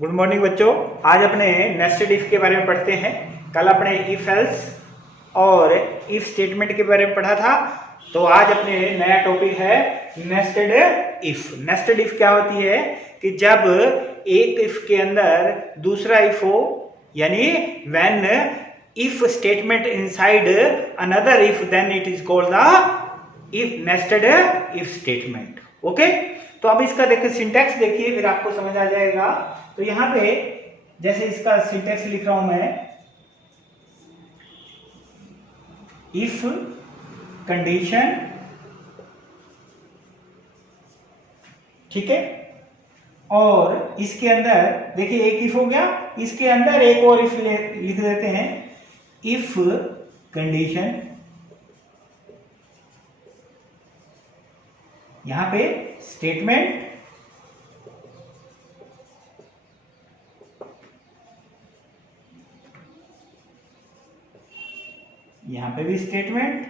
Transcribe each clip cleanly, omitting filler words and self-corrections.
Good morning बच्चों। आज अपने नेस्टेड इफ के बारे में पढ़ते हैं। कल अपने इफ एल्स और इफ स्टेटमेंट के बारे में पढ़ा था, तो आज अपने नया टॉपिक है नेस्टेड इफ। नेस्टेड इफ क्या होती है कि जब एक इफ के अंदर दूसरा इफ हो, यानी when if statement inside another if then it is called the if nested if statement. Okay, तो अब इसका देखिए सिंटैक्स देखिए, फिर आपको समझ आ जाएगा। तो यहां पे जैसे इसका सिंटैक्स लिख रहा हूं मैं, इफ कंडीशन, ठीक है, और इसके अंदर देखिए एक इफ हो गया, इसके अंदर एक और इफ लिख देते हैं, इफ कंडीशन, यहां पे स्टेटमेंट, यहां पे भी स्टेटमेंट,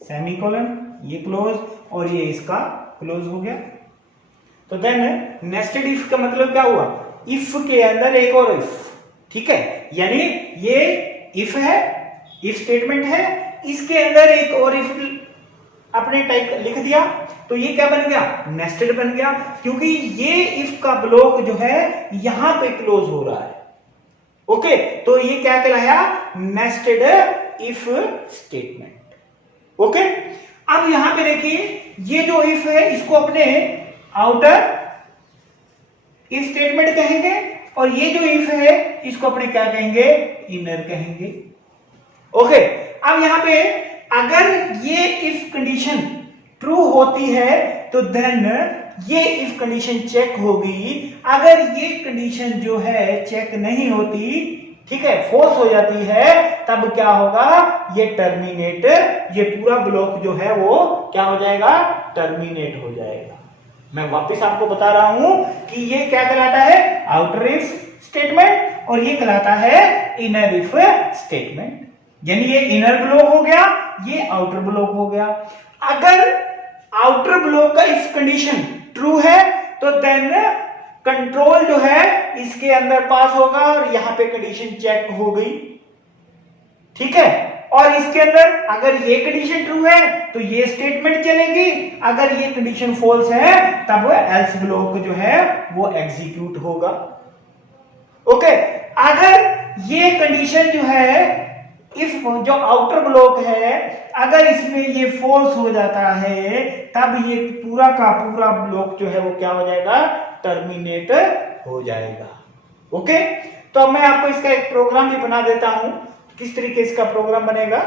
सेमीकोलन, ये क्लोज और ये इसका क्लोज हो गया। तो देन नेस्टेड इफ का मतलब क्या हुआ, इफ के अंदर एक और इफ, ठीक है, यानी ये इफ है, इफ स्टेटमेंट है, इसके अंदर एक और इफ अपने टाइप लिख दिया, तो ये क्या बन गया, नेस्टेड बन गया, क्योंकि ये इफ का ब्लॉक जो है यहां पे क्लोज हो रहा है। ओके, तो ये क्या कहलाया, नेस्टेड इफ स्टेटमेंट। ओके, अब यहां पे देखिए ये जो इफ है इसको अपने आउटर इफ स्टेटमेंट कहेंगे, और ये जो इफ है इसको अपने क्या कहेंगे, इनर कहेंगे। ओके, अब यहां पे अगर ये इफ कंडीशन ट्रू होती है तो देन ये इफ कंडीशन चेक होगी। अगर ये कंडीशन जो है चेक नहीं होती, ठीक है, फोर्स हो जाती है, तब क्या होगा, ये टर्मिनेट, ये पूरा ब्लॉक जो है वो क्या हो जाएगा, टर्मिनेट हो जाएगा। मैं वापस आपको बता रहा हूं कि ये क्या कहलाता है, आउटर इफ स्टेटमेंट, और ये कहलाता है इनर इफ स्टेटमेंट। यानी ये इनर ब्लॉक हो गया, ये आउटर ब्लॉक हो गया। अगर आउटर ब्लॉक का इफ कंडीशन ट्रू है तो देन कंट्रोल जो है इसके अंदर पास होगा और यहां पे कंडीशन चेक हो गई, ठीक है। और इसके अंदर अगर ये कंडीशन ट्रू है तो ये स्टेटमेंट चलेगी, अगर ये कंडीशन फॉल्स है तब एल्स ब्लॉक जो है वो एग्जीक्यूट होगा। ओके, अगर ये कंडीशन जो है, इफ जो आउटर ब्लॉक है, अगर इसमें ये फॉल्स हो जाता है तब ये पूरा का पूरा ब्लॉक जो है वो क्या हो जाएगा, टर्मिनेट हो जाएगा। ओके, तो मैं आपको इसका एक प्रोग्राम भी बना देता हूं, किस तरीके इसका प्रोग्राम बनेगा।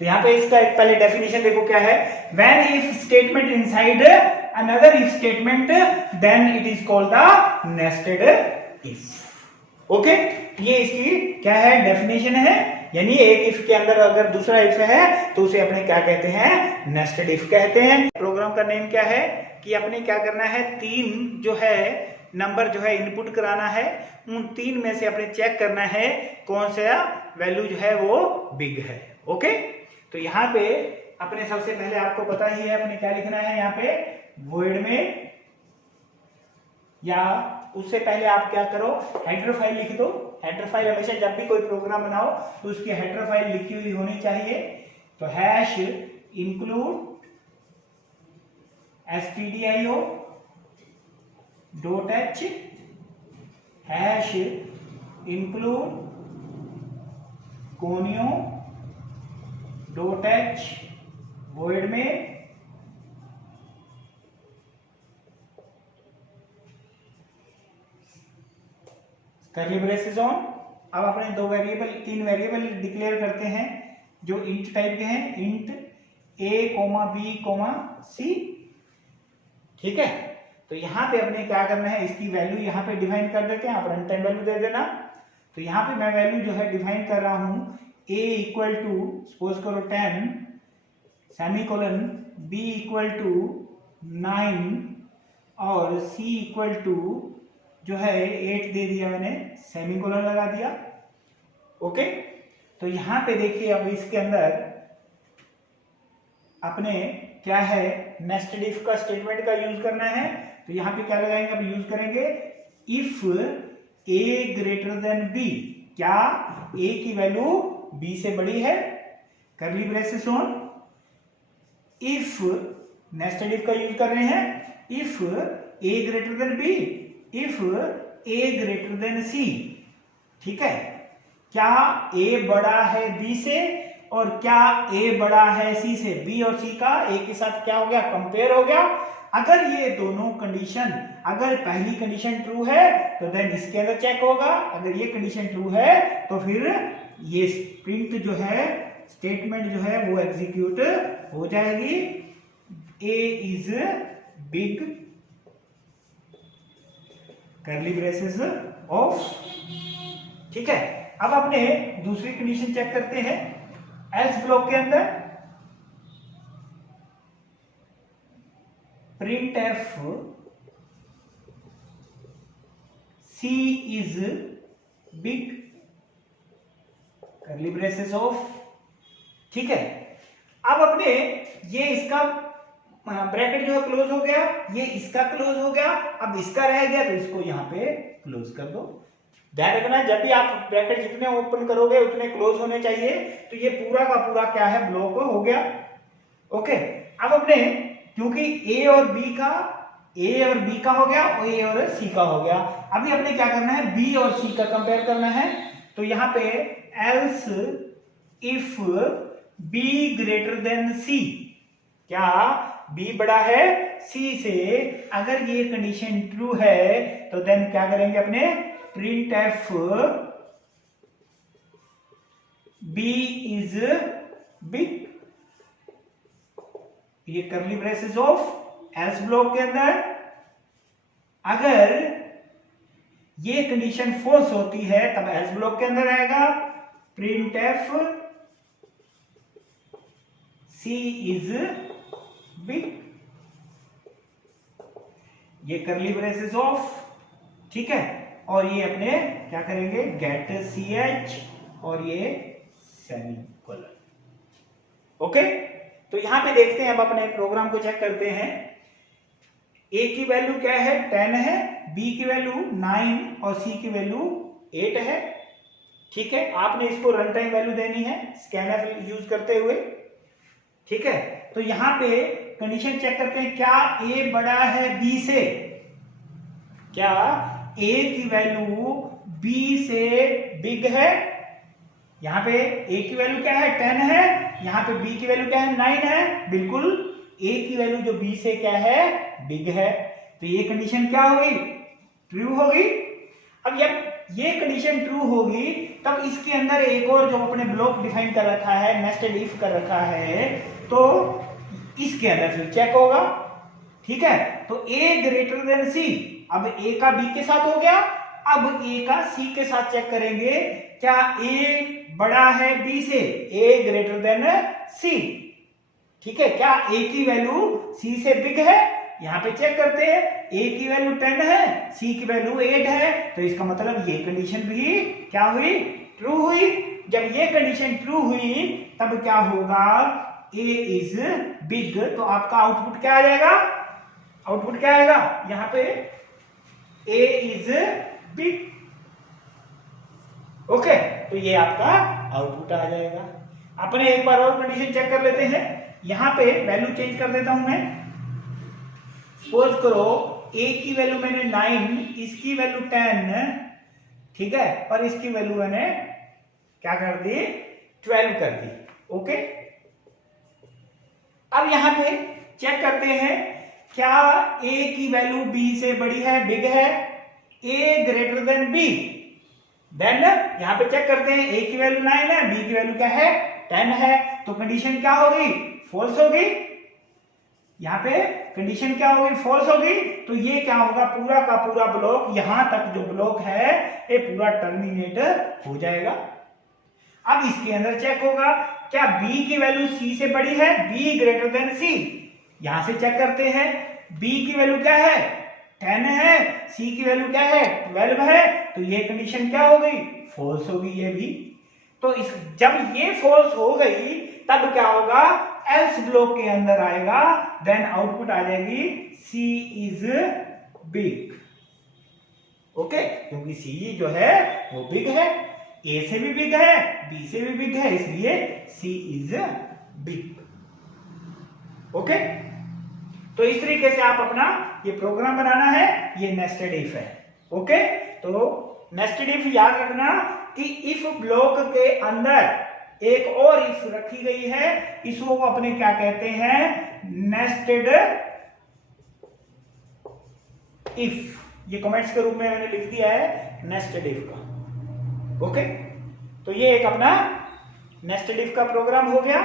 तो यहां पे इसका एक पहले डेफिनेशन देखो क्या है, when if statement inside another if statement then it is called the nested if. Okay, ये इसकी क्या है, डेफिनेशन है, यानी एक इफ के अंदर अगर दूसरा इफ है तो उसे अपने क्या कहते हैं, नेस्टेड इफ कहते हैं। प्रोग्राम का नेम क्या है कि अपने क्या करना है, तीन जो है नंबर जो है इनपुट कराना है, उन तीन में से अपने चेक करना है कौन सा वैल्यू जो है वो बिग है। ओके, तो यहाँ पे अपने सबसे पहले आपको पता ही है अपने क्या लिखना है, यहाँ पे वॉइड में, या उससे पहले आप क्या करो, हेडर फाइल लिख दो। हेडर फाइल हमेशा जब भी कोई प्रोग्राम बनाओ तो उसकी हेडर फाइल लिखी हुई होनी चाहिए। तो hash include stdio .h hash include conio .h void में करली ब्रेसेस ऑन। अब अपने तीन वेरिएबल डिक्लेयर करते हैं जो इंट टाइप के हैं, इंट a, b, c, ठीक है। तो यहां पे अपने क्या करना है, इसकी वैल्यू यहां पे डिफाइन कर देते हैं, आप रन टाइम वैल्यू दे देना। तो यहां पे मैं वैल्यू जो है डिफाइन कर रहा हूं, a इक्वल टू सपोज करो 10, सेमीकोलन, b इक्वल टू 9 और c इक्वल टू जो है 8 दे दिया मैंने, सेमीकोलन लगा दिया। ओके, तो यहां पे देखिए अब इसके अंदर अपने क्या है, नेस्टेड इफ का स्टेटमेंट का यूज करना है। तो यहां पे क्या लगाएंगे, अब यूज करेंगे if a greater than b. क्या ए की वैल्यू बी से बड़ी है, curly braces on, if nested if का यूज कर रहे हैं, if a greater than b, if a greater than c. ठीक है, क्या ए बड़ा है बी से और क्या ए बड़ा है सी से, बी और सी का ए के साथ क्या हो गया, कंपेयर हो गया। अगर ये दोनों कंडीशन, अगर पहली कंडीशन ट्रू है तो देन इसके अंदर चेक होगा, अगर ये कंडीशन ट्रू है तो फिर ये प्रिंट जो है, स्टेटमेंट जो है वो एग्जीक्यूट हो जाएगी, a is big curly braces of. ठीक है, अब अपने दूसरी कंडीशन चेक करते हैं। एल्स ब्लॉक के अंदर printf C is big curly braces of. ठीक है, अब अपने ये इसका ब्रैकेट जो है क्लोज हो गया, ये इसका क्लोज हो गया, अब इसका रह गया तो इसको यहां पे क्लोज कर दो। ध्यान रखना जब भी आप ब्रैकेट जितने ओपन करोगे उतने क्लोज होने चाहिए। तो ये पूरा का पूरा क्या है, ब्लॉक हो गया। ओके, अब अपने क्योंकि ए और बी का हो गया और ए और सी का हो गया, अभी अपने क्या करना है, बी और सी का कंपेयर करना है। तो यहां पे else if b greater than c, क्या बी बड़ा है सी से, अगर ये कंडीशन ट्रू है तो देन क्या करेंगे अपने, printf b is big, ये curly braces off else block के अंदर। अगर ये कंडीशन फॉल्स होती है तब एल्स ब्लॉक के अंदर आएगा printf C is big, ये कर्ली ब्रेसेस ऑफ। ठीक है, और ये अपने क्या करेंगे, गेट सी एच और ये सेमीकोलन। ओके, तो यहां पे देखते हैं, अब अपने प्रोग्राम को चेक करते हैं। ए की वैल्यू क्या है, 10 है, बी की वैल्यू 9 और सी की वैल्यू 8 है। ठीक है, आपने इसको रन टाइम वैल्यू देनी है स्कैनर यूज करते हुए। ठीक है, तो यहां पे कंडीशन चेक करते हैं, क्या ए बड़ा है बी से, क्या ए की वैल्यू बी से बिग है। यहां पे ए की वैल्यू क्या है, 10 है, यहां पे बी की वैल्यू क्या है, 9 है। बिल्कुल ए की वैल्यू जो बी से क्या है, बिग है। तो ये कंडीशन क्या होगी, ट्रू होगी। अब जब ये कंडीशन ट्रू होगी तब इसके अंदर एक और जो अपने ब्लॉक डिफाइन कर रखा है, नेस्टेड इफ कर रखा है, तो इसके अंदर फिर चेक होगा। ठीक है, तो ए ग्रेटर देन सी, अब ए का बी के साथ हो गया, अब ए का सी के साथ चेक करेंगे, क्या ए बड़ा है बी से, ए ग्रेटर देन सी। ठीक है, क्या ए की वैल्यू सी से बिग है, यहां पे चेक करते हैं, ए की वैल्यू 10 है, सी की वैल्यू 8 है, तो इसका मतलब ये कंडीशन भी क्या हुई, ट्रू हुई। जब ये कंडीशन ट्रू हुई तब क्या होगा, ए इज बिग, तो आपका आउटपुट क्या आ जाएगा, आउटपुट क्या आएगा यहां पे, ए इज बिग। ओके, तो ये आपका आउटपुट आ जाएगा। अपने एक बार और कंडीशन चेक कर लेते हैं। यहां पे वैल्यू चेंज कर देता हूं मैं। सपोज करो ए की वैल्यू मैंने 9, इसकी वैल्यू 10, ठीक है, और इसकी वैल्यू मैंने क्या कर दी, 12 कर दी। ओके, अब यहां पे चेक करते हैं, क्या ए की वैल्यू बी से बड़ी है, बिग है, ए ग्रेटर देन बी। देन यहां पे चेक करते हैं, ए की वैल्यू 9 है, बी की वैल्यू क्या है, 10 है, तो कंडीशन क्या होगी, फॉल्स होगी। यहां पे कंडीशन क्या होगी, फॉल्स होगी। तो ये क्या होगा, पूरा का पूरा ब्लॉक, यहां तक जो ब्लॉक है ये पूरा टर्मिनेट हो जाएगा। अब इसके अंदर चेक होगा, क्या बी की वैल्यू सी से बड़ी है, बी ग्रेटर देन सी। यहां से चेक करते हैं, बी की वैल्यू क्या है, 10 है, सी की वैल्यू क्या है, 12 है, तो ये कंडीशन क्या हो गई, फॉल्स होगी ये भी। तो इस जब ये फॉल्स हो गई तब क्या होगा, एल्स ब्लॉक के अंदर आएगा, देन आउटपुट आ जाएगी सी इज बिग। ओके, क्योंकि सी जो है वो बिग है, ए से भी बिग है, बी से भी बिग है, इसलिए सी इज बिग। ओके, तो इस तरीके से आप अपना ये प्रोग्राम बनाना है, ये नेस्टेड इफ है। ओके, तो नेस्टेड इफ याद रखना कि इफ ब्लॉक के अंदर एक और इफ रखी गई है, इसको अपने क्या कहते हैं, नेस्टेड इफ। ये कमेंट्स के रूप में मैंने लिख दिया है नेस्टेड इफ का। ओके, तो ये एक अपना नेस्टेड इफ का प्रोग्राम हो गया।